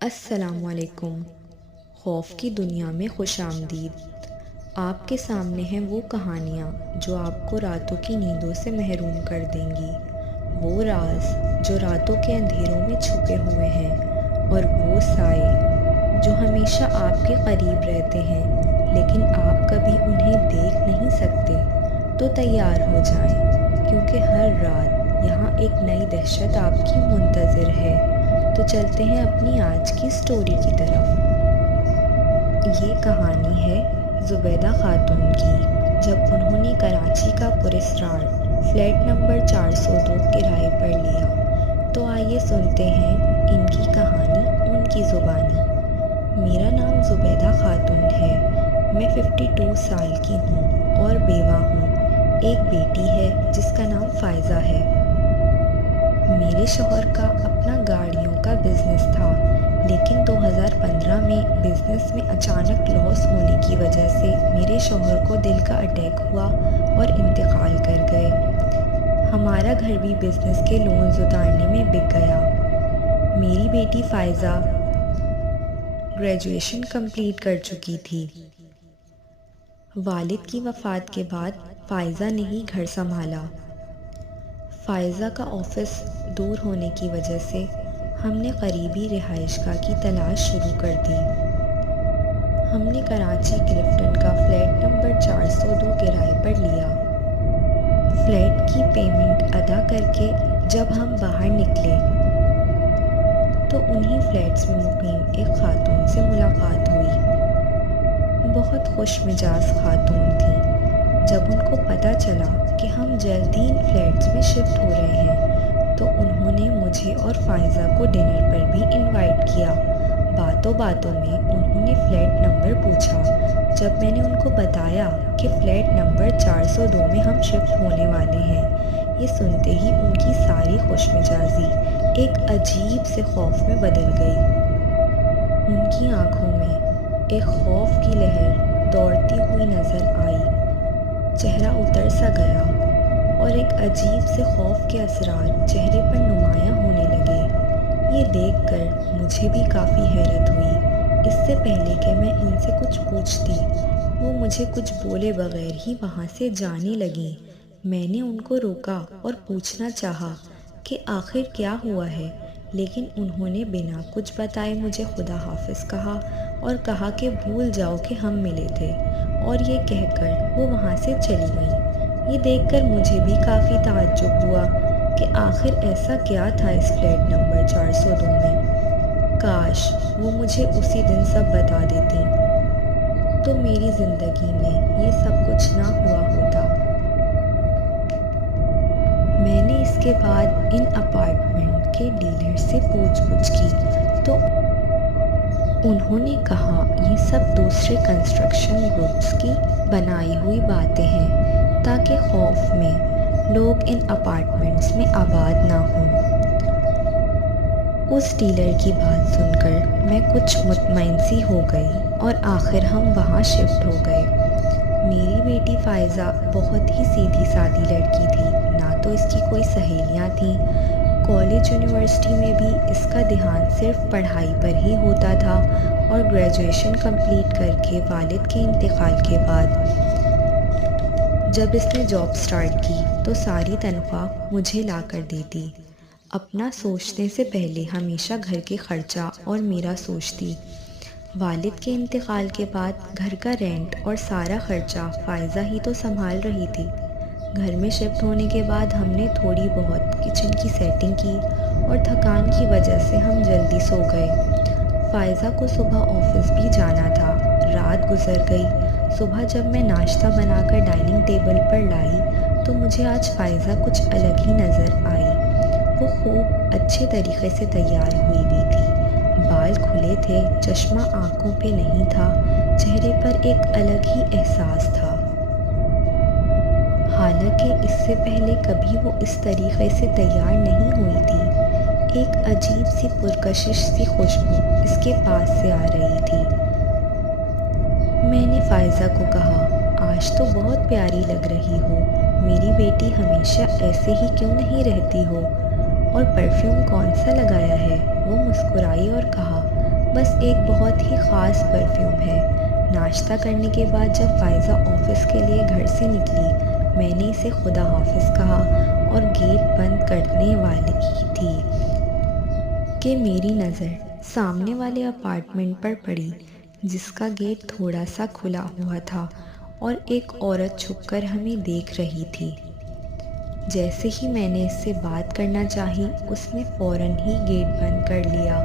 السلام علیکم۔ خوف کی دنیا میں خوش آمدید۔ آپ کے سامنے ہیں وہ کہانیاں جو آپ کو راتوں کی نیندوں سے محروم کر دیں گی، وہ راز جو راتوں کے اندھیروں میں چھپے ہوئے ہیں، اور وہ سائے جو ہمیشہ آپ کے قریب رہتے ہیں لیکن آپ کبھی انہیں دیکھ نہیں سکتے۔ تو تیار ہو جائیں، کیونکہ ہر رات یہاں ایک نئی دہشت آپ کی منتظر ہے۔ تو چلتے ہیں اپنی آج کی سٹوری کی طرف۔ یہ کہانی ہے زبیدہ خاتون کی، جب انہوں نے کراچی کا پراسرار فلیٹ نمبر 402 کرائے پر لیا۔ تو آئیے سنتے ہیں ان کی کہانی ان کی زبانی۔ میرا نام زبیدہ خاتون ہے۔ میں 52 سال کی ہوں اور بیوہ ہوں۔ ایک بیٹی ہے جس کا نام فائزہ ہے۔ میرے شوہر کا اپنا گاڑیوں کا بزنس تھا، لیکن 2015 میں بزنس میں اچانک لاس ہونے کی وجہ سے میرے شوہر کو دل کا اٹیک ہوا اور انتقال کر گئے۔ ہمارا گھر بھی بزنس کے لونز اتارنے میں بک گیا۔ میری بیٹی فائزہ گریجویشن کمپلیٹ کر چکی تھی۔ والد کی وفات کے بعد فائزہ نے ہی گھر سنبھالا۔ فائزہ کا آفس دور ہونے کی وجہ سے ہم نے قریبی رہائش گاہ کی تلاش شروع کر دی۔ ہم نے کراچی کلفٹن کا فلیٹ نمبر 402 کرائے پر لیا۔ فلیٹ کی پیمنٹ ادا کر کے جب ہم باہر نکلے تو انہی فلیٹس میں مقیم ایک خاتون سے ملاقات ہوئی۔ بہت خوش مزاج خاتون تھیں۔ جب ان کو پتہ چلا کہ ہم جلد ہی ان فلیٹس میں شفٹ ہو رہے ہیں تو انہوں نے مجھے اور فائزہ کو ڈنر پر بھی انوائٹ کیا۔ باتوں باتوں میں انہوں نے فلیٹ نمبر پوچھا۔ جب میں نے ان کو بتایا کہ فلیٹ نمبر 402 میں ہم شفٹ ہونے والے ہیں، یہ سنتے ہی ان کی ساری خوش مزاجی ایک عجیب سے خوف میں بدل گئی۔ ان کی آنکھوں میں ایک خوف کی لہر دوڑتی ہوئی نظر آئی، چہرہ اتر سا گیا اور ایک عجیب سے خوف کے اثرات چہرے پر نمایاں ہونے لگے۔ یہ دیکھ کر مجھے بھی کافی حیرت ہوئی۔ اس سے پہلے کہ میں ان سے کچھ پوچھتی، وہ مجھے کچھ بولے بغیر ہی وہاں سے جانے لگیں۔ میں نے ان کو روکا اور پوچھنا چاہا کہ آخر کیا ہوا ہے، لیکن انہوں نے بنا کچھ بتائے مجھے خدا حافظ کہا اور کہا کہ بھول جاؤ کہ ہم ملے تھے، اور یہ کہہ کر وہ وہاں سے چلی گئیں۔ یہ دیکھ کر مجھے بھی کافی تعجب ہوا کہ آخر ایسا کیا تھا اس فلیٹ نمبر 402 میں۔ کاش وہ مجھے اسی دن سب بتا دیتی تو میری زندگی میں یہ سب کچھ نہ ہوا ہوتا۔ میں نے اس کے بعد ان اپارٹمنٹ کے ڈیلر سے پوچھ گچھ کی تو انہوں نے کہا یہ سب دوسرے کنسٹرکشن گروپس کی بنائی ہوئی باتیں ہیں تاکہ خوف میں لوگ ان اپارٹمنٹس میں آباد نہ ہوں۔ اس ڈیلر کی بات سن کر میں کچھ مطمئن سی ہو گئی اور آخر ہم وہاں شفٹ ہو گئے۔ میری بیٹی فائزہ بہت ہی سیدھی سادی لڑکی تھی، نہ تو اس کی کوئی سہیلیاں تھیں۔ کالج یونیورسٹی میں بھی اس کا دھیان صرف پڑھائی پر ہی ہوتا تھا، اور گریجویشن کمپلیٹ کر کے والد کے انتقال کے بعد جب اس نے جاب سٹارٹ کی تو ساری تنخواہ مجھے لا کر دیتی۔ اپنا سوچنے سے پہلے ہمیشہ گھر کے خرچہ اور میرا سوچتی۔ والد کے انتقال کے بعد گھر کا رینٹ اور سارا خرچہ فائزہ ہی تو سنبھال رہی تھی۔ گھر میں شفٹ ہونے کے بعد ہم نے تھوڑی بہت کچن کی سیٹنگ کی اور تھکان کی وجہ سے ہم جلدی سو گئے۔ فائزہ کو صبح آفس بھی جانا تھا۔ رات گزر گئی۔ صبح جب میں ناشتہ بنا کر ڈائننگ ٹیبل پر لائی تو مجھے آج فائزہ کچھ الگ ہی نظر آئی۔ وہ خوب اچھے طریقے سے تیار ہوئی ہوئی تھی، بال کھلے تھے، چشمہ آنکھوں پہ نہیں تھا، چہرے پر ایک الگ ہی احساس تھا۔ حالانکہ اس سے پہلے کبھی وہ اس طریقے سے تیار نہیں ہوئی تھی۔ ایک عجیب سی پرکشش سی خوشبو اس کے پاس سے آ رہی تھی۔ میں نے فائزہ کو کہا، آج تو بہت پیاری لگ رہی ہو، میری بیٹی ہمیشہ ایسے ہی کیوں نہیں رہتی ہو، اور پرفیوم کون سا لگایا ہے؟ وہ مسکرائی اور کہا، بس ایک بہت ہی خاص پرفیوم ہے۔ ناشتہ کرنے کے بعد جب فائزہ آفس کے لیے گھر سے نکلی، میں نے اسے خدا حافظ کہا اور گیٹ بند کرنے والی تھی کہ میری نظر سامنے والے اپارٹمنٹ پر پڑی، جس کا گیٹ تھوڑا سا کھلا ہوا تھا اور ایک عورت چھپ کر ہمیں دیکھ رہی تھی۔ جیسے ہی میں نے اس سے بات کرنا چاہی، اس نے فوراً ہی گیٹ بند کر لیا۔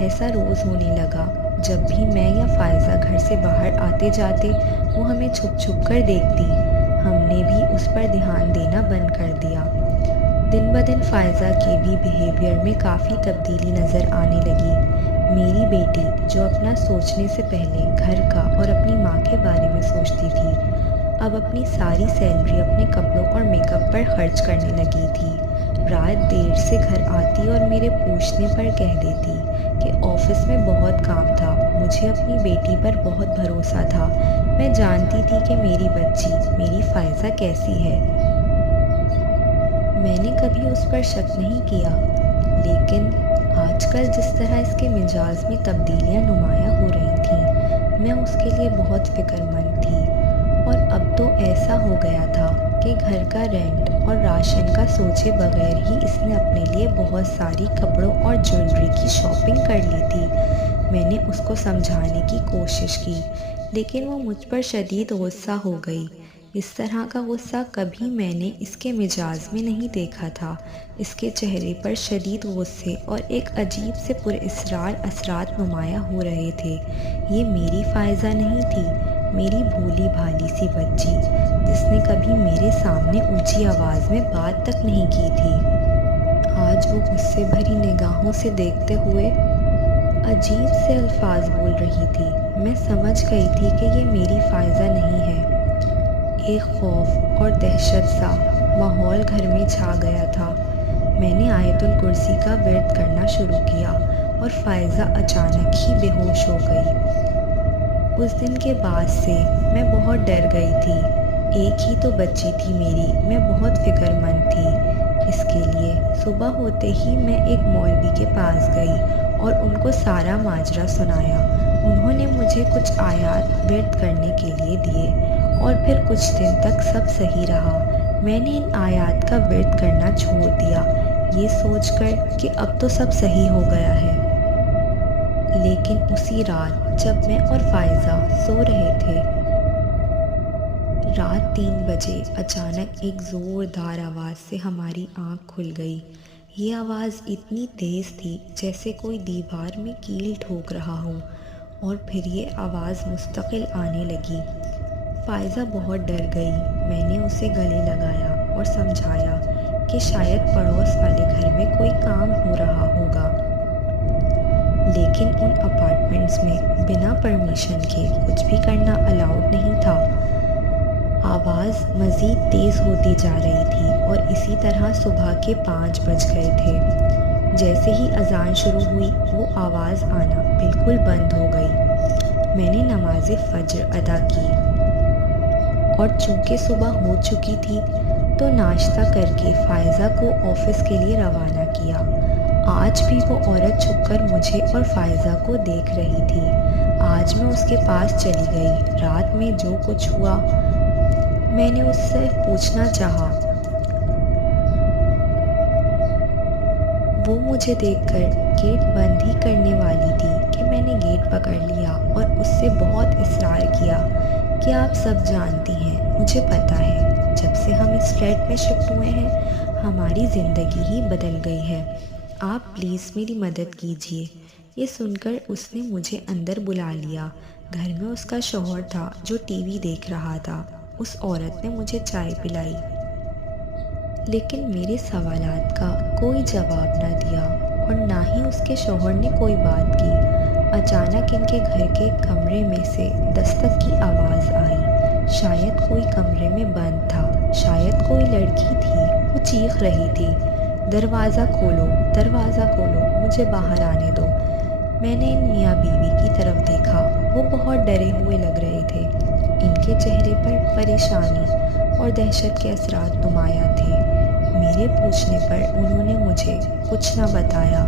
ایسا روز ہونے لگا، جب بھی میں یا فائزہ گھر سے باہر آتے جاتے، وہ ہمیں چھپ چھپ کر دیکھتی۔ ہم نے بھی اس پر دھیان دینا بند کر دیا۔ دن بدن فائزہ کے بھی بیہیویئر میں کافی تبدیلی نظر آنے لگی۔ میری بیٹی، جو اپنا سوچنے سے پہلے گھر کا اور اپنی ماں کے بارے میں سوچتی تھی، اب اپنی ساری سیلری اپنے کپڑوں اور میک اپ پر خرچ کرنے لگی تھی۔ رات دیر سے گھر آتی اور میرے پوچھنے پر کہہ دیتی کہ آفس میں بہت کام تھا۔ مجھے اپنی بیٹی پر بہت بھروسہ تھا۔ میں جانتی تھی کہ میری بچی، میری فائزہ کیسی ہے۔ میں نے کبھی اس پر شک نہیں کیا، لیکن آج کل جس طرح اس کے مزاج میں تبدیلیاں نمایاں ہو رہی تھیں، میں اس کے لیے بہت فکر مند تھی۔ اور اب تو ایسا ہو گیا تھا کہ گھر کا رینٹ اور راشن کا سوچے بغیر ہی اس نے اپنے لیے بہت ساری کپڑوں اور جیولری کی شاپنگ کر لی تھی۔ میں نے اس کو سمجھانے کی کوشش کی، لیکن وہ مجھ پر شدید غصہ ہو گئی۔ اس طرح کا غصہ کبھی میں نے اس کے مزاج میں نہیں دیکھا تھا۔ اس کے چہرے پر شدید غصے اور ایک عجیب سے پراسرار اثرات نمایاں ہو رہے تھے۔ یہ میری فائزہ نہیں تھی، میری بھولی بھالی سی بچی، جس نے کبھی میرے سامنے اونچی آواز میں بات تک نہیں کی تھی۔ آج وہ غصے بھری نگاہوں سے دیکھتے ہوئے عجیب سے الفاظ بول رہی تھی۔ میں سمجھ گئی تھی کہ یہ میری فائزہ نہیں ہے۔ ایک خوف اور دہشت سا ماحول گھر میں چھا گیا تھا۔ میں نے آیت الکرسی کا ورد کرنا شروع کیا اور فائزہ اچانک ہی بے ہوش ہو گئی۔ اس دن کے بعد سے میں بہت ڈر گئی تھی۔ ایک ہی تو بچی تھی میری، میں بہت فکر مند تھی اس کے لیے۔ صبح ہوتے ہی میں ایک مولوی کے پاس گئی اور ان کو سارا ماجرا سنایا۔ انہوں نے مجھے کچھ آیات ورد کرنے کے لیے دیے اور پھر کچھ دن تک سب صحیح رہا۔ میں نے ان آیات کا ورد کرنا چھوڑ دیا، یہ سوچ کر کہ اب تو سب صحیح ہو گیا ہے۔ لیکن اسی رات جب میں اور فائزہ سو رہے تھے، رات 3 بجے اچانک ایک زوردار آواز سے ہماری آنکھ کھل گئی۔ یہ آواز اتنی تیز تھی جیسے کوئی دیوار میں کیل ٹھوک رہا ہو، اور پھر یہ آواز مستقل آنے لگی۔ فائزہ بہت ڈر گئی۔ میں نے اسے گلے لگایا اور سمجھایا کہ شاید پڑوس والے گھر میں کوئی کام ہو رہا ہوگا، لیکن ان اپارٹمنٹس میں بنا پرمیشن کے کچھ بھی کرنا الاؤڈ نہیں تھا۔ آواز مزید تیز ہوتی جا رہی تھی اور اسی طرح صبح کے 5 بج گئے تھے۔ جیسے ہی اذان شروع ہوئی، وہ آواز آنا بالکل بند ہو گئی۔ میں نے نماز فجر ادا کی اور چونکہ صبح ہو چکی تھی تو ناشتہ کر کے فائزہ کو آفس کے لیے روانہ کیا۔ آج بھی وہ عورت چھپ کر مجھے اور فائزہ کو دیکھ رہی تھی۔ آج میں اس کے پاس چلی گئی۔ رات میں جو کچھ ہوا، میں نے اس سے پوچھنا چاہا۔ وہ مجھے دیکھ کر گیٹ بند ہی کرنے والی تھی کہ میں نے گیٹ پکڑ لیا اور اس سے بہت اصرار کیا کہ آپ سب جانتی ہیں، مجھے پتہ ہے، جب سے ہم اس فلیٹ میں شفٹ ہوئے ہیں، ہماری زندگی ہی بدل گئی ہے۔ آپ پلیز میری مدد کیجیے۔ یہ سن کر اس نے مجھے اندر بلا لیا۔ گھر میں اس کا شوہر تھا جو ٹی وی دیکھ رہا تھا۔ اس عورت نے مجھے چائے پلائی، لیکن میرے سوالات کا کوئی جواب نہ دیا اور نہ ہی اس کے شوہر نے کوئی بات کی۔ اچانک ان کے گھر کے کمرے میں سے دستک کی آواز آئی۔ شاید کوئی کمرے میں بند تھا، شاید کوئی لڑکی تھی، وہ چیخ رہی تھی، دروازہ کھولو، دروازہ کھولو، مجھے باہر آنے دو۔ میں نے ان میاں بیوی کی طرف دیکھا۔ وہ بہت ڈرے ہوئے لگ رہے تھے۔ ان کے چہرے پر پریشانی اور دہشت کے اثرات نمایاں تھے۔ میرے پوچھنے پر انہوں نے مجھے کچھ نہ بتایا،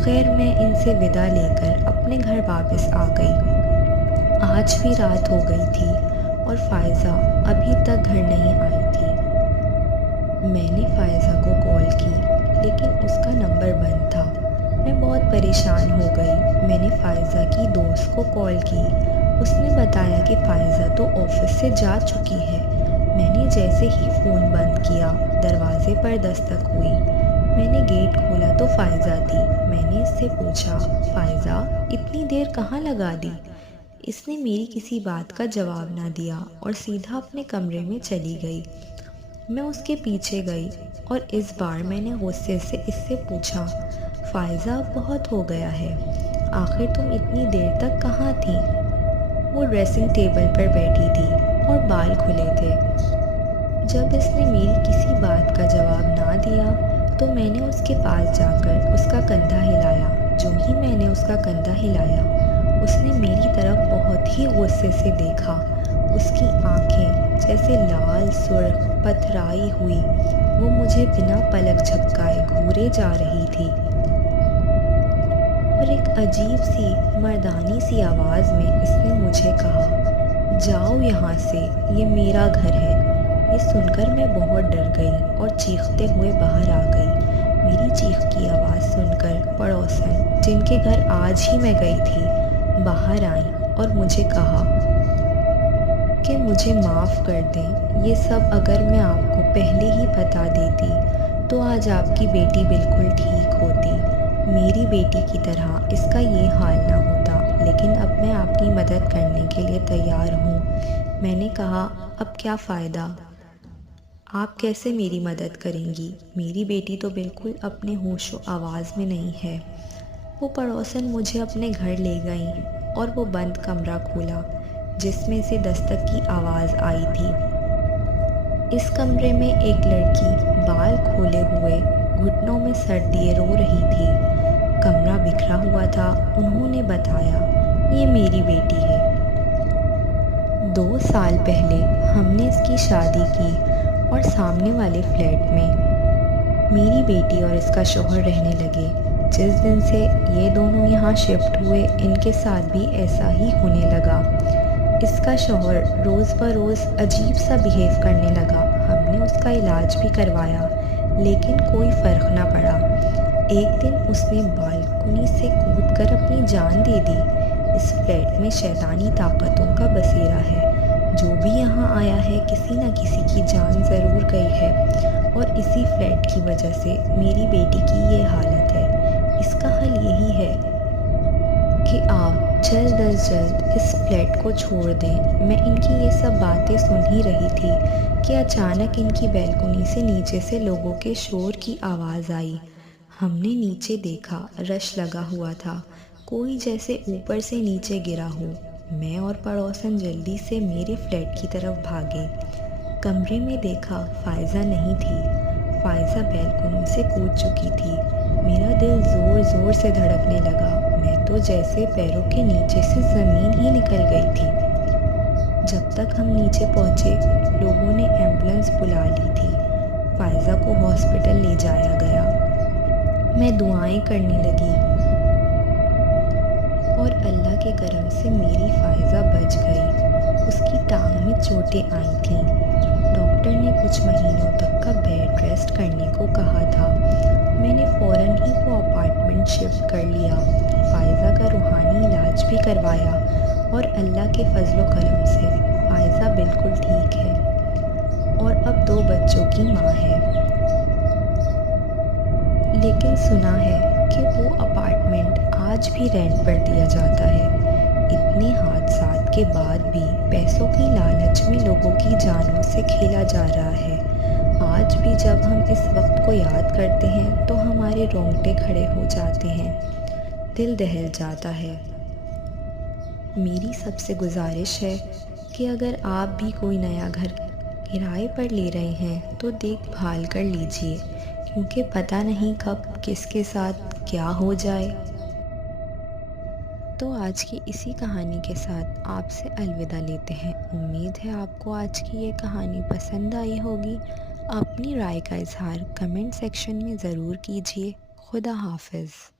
خیر میں ان سے وداع لے کر اپنے گھر واپس آ گئی۔ آج بھی رات ہو گئی تھی اور فائزہ ابھی تک گھر نہیں آئی تھی۔ میں نے فائزہ کو کال کی لیکن اس کا نمبر بند تھا۔ میں بہت پریشان ہو گئی۔ میں نے فائزہ کی دوست کو کال کی۔ اس نے بتایا کہ فائزہ تو آفس سے جا چکی ہے۔ میں نے جیسے ہی فون بند کیا دروازے پر دستک ہوئی۔ میں نے گیٹ کھولا تو فائزہ تھی۔ میں نے اس سے پوچھا، فائزہ اتنی دیر کہاں لگا دی؟ اس نے میری کسی بات کا جواب نہ دیا اور سیدھا اپنے کمرے میں چلی گئی۔ میں اس کے پیچھے گئی اور اس بار میں نے غصے سے اس سے پوچھا، فائزہ اب بہت ہو گیا ہے، آخر تم اتنی دیر تک کہاں تھیں؟ وہ ڈریسنگ ٹیبل پر بیٹھی تھی اور بال کھلے تھے۔ جب اس نے میری کسی بات کا جواب نہ دیا تو میں نے اس کے پاس جا کر اس کا کندھا ہلایا۔ جو ہی میں نے اس کا کندھا ہلایا، اس نے میری طرف بہت ہی غصے سے دیکھا۔ اس کی آنکھیں جیسے لال سرخ پتھرائی ہوئی، وہ مجھے بنا پلک جھپکائے گھورے جا رہی تھی اور ایک عجیب سی مردانی سی آواز میں اس نے مجھے کہا، جاؤ یہاں سے، یہ میرا گھر ہے۔ یہ سن کر میں بہت ڈر گئی اور چیختے ہوئے باہر آ گئی۔ میری چیخ کی آواز سن کر پڑوسن، جن کے گھر آج ہی میں گئی تھی، باہر آئیں اور مجھے کہا کہ مجھے معاف کر دیں۔ یہ سب اگر میں آپ کو پہلے ہی بتا دیتی تو آج آپ کی بیٹی بالکل ٹھیک ہوتی، میری بیٹی کی طرح اس کا یہ حال نہ ہوتا، لیکن اب میں آپ کی مدد کرنے کے لیے تیار ہوں۔ میں نے کہا، اب کیا فائدہ؟ آپ کیسے میری مدد کریں گی؟ میری بیٹی تو بالکل اپنے ہوش و آواز میں نہیں ہے۔ وہ پڑوسن مجھے اپنے گھر لے گئیں اور وہ بند کمرہ کھولا جس میں سے دستک کی آواز آئی تھی۔ اس کمرے میں ایک لڑکی بال کھولے ہوئے گھٹنوں میں سر دیے رو رہی تھی۔ کمرہ بکھرا ہوا تھا۔ انہوں نے بتایا، یہ میری بیٹی ہے۔ 2 سال پہلے ہم نے اس کی شادی کی اور سامنے والے فلیٹ میں میری بیٹی اور اس کا شوہر رہنے لگے۔ جس دن سے یہ دونوں یہاں شفٹ ہوئے، ان کے ساتھ بھی ایسا ہی ہونے لگا۔ اس کا شوہر روز بروز عجیب سا بیہیو کرنے لگا۔ ہم نے اس کا علاج بھی کروایا لیکن کوئی فرق نہ پڑا۔ ایک دن اس نے بالکنی سے کود کر اپنی جان دے دی۔ اس فلیٹ میں شیطانی طاقتوں کا بسیرا ہے۔ جو بھی یہاں آیا ہے کسی نہ کسی کی جان ضرور گئی ہے اور اسی فلیٹ کی وجہ سے میری بیٹی کی یہ حالت ہے۔ اس کا حل یہی ہے کہ آپ جلد از جلد اس فلیٹ کو چھوڑ دیں۔ میں ان کی یہ سب باتیں سن ہی رہی تھی کہ اچانک ان کی بیلکنی سے نیچے سے لوگوں کے شور کی آواز آئی۔ ہم نے نیچے دیکھا، رش لگا ہوا تھا، کوئی جیسے اوپر سے نیچے گرا ہو۔ میں اور پڑوسن جلدی سے میرے فلیٹ کی طرف بھاگے۔ کمرے میں دیکھا، فائزہ نہیں تھی۔ فائزہ بیلکنی سے کود چکی تھی۔ میرا دل زور زور سے دھڑکنے لگا۔ میں تو جیسے پیروں کے نیچے سے زمین ہی نکل گئی تھی۔ جب تک ہم نیچے پہنچے، لوگوں نے ایمبولنس بلا لی تھی۔ فائزہ کو ہاسپٹل لے جایا گیا۔ میں دعائیں کرنے لگی اور اللہ کے کرم سے میری فائزہ بچ گئی۔ اس کی ٹانگ میں چوٹیں آئی تھیں۔ ڈاکٹر نے کچھ مہینوں تک کا بیڈ ریسٹ کرنے کو کہا تھا۔ میں نے فوراً ہی وہ اپارٹمنٹ شفٹ کر لیا۔ فائزہ کا روحانی علاج بھی کروایا اور اللہ کے فضل و کرم سے فائزہ بالکل ٹھیک ہے اور اب 2 بچوں کی ماں ہے۔ لیکن سنا ہے کہ وہ اپارٹمنٹ آج بھی رینٹ پر دیا جاتا ہے۔ اتنے حادثات کے بعد بھی پیسوں کی لالچ میں لوگوں کی جانوں سے کھیلا جا رہا ہے۔ آج بھی جب ہم اس وقت کو یاد کرتے ہیں تو ہمارے رونگٹے کھڑے ہو جاتے ہیں، دل دہل جاتا ہے۔ میری سب سے گزارش ہے کہ اگر آپ بھی کوئی نیا گھر کرائے پر لے رہے ہیں تو دیکھ بھال کر لیجئے، کیونکہ پتہ نہیں کب کس کے ساتھ کیا ہو جائے۔ تو آج کی اسی کہانی کے ساتھ آپ سے الوداع لیتے ہیں۔ امید ہے آپ کو آج کی یہ کہانی پسند آئی ہوگی۔ اپنی رائے کا اظہار کمنٹ سیکشن میں ضرور کیجیے۔ خدا حافظ۔